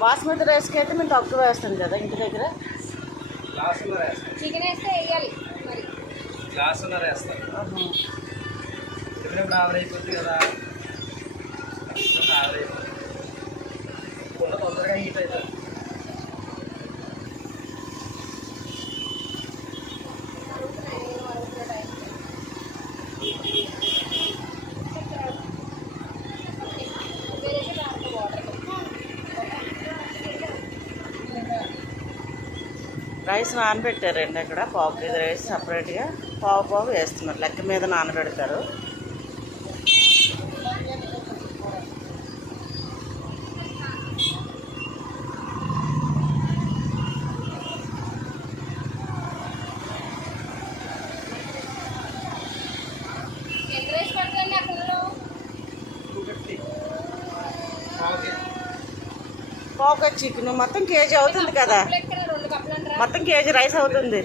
బాస్మతి రైస్కి అయితే మేము తక్కువ వేస్తాం కదా ఇంటి దగ్గర. చికెన్ వేస్తే వేయాలి మరి. గ్లాసున్నర వేస్తారు. ఎప్పుడెప్పుడు ఆవిరి అయిపోతుంది కదా, ఆవిరి అయిపోతుంది. పుల్ల తొందరగా హీట్ అవుతుంది. రైస్ నానబెట్టారండి అక్కడ. పావు కేజీ రైస్ సపరేట్గా పావు వేస్తున్నారు. లెక్క మీద నానబెడతారు. ఎంత రైస్ పడుతుంది అక్కడ? 250. పావు కేజీ చికెన్ మొత్తం కేజీ అవుతుంది కదా. ఇక్కడ 2 కప్పులు అంటారా? మొత్తం కేజీ రైస్ అవుతుంది.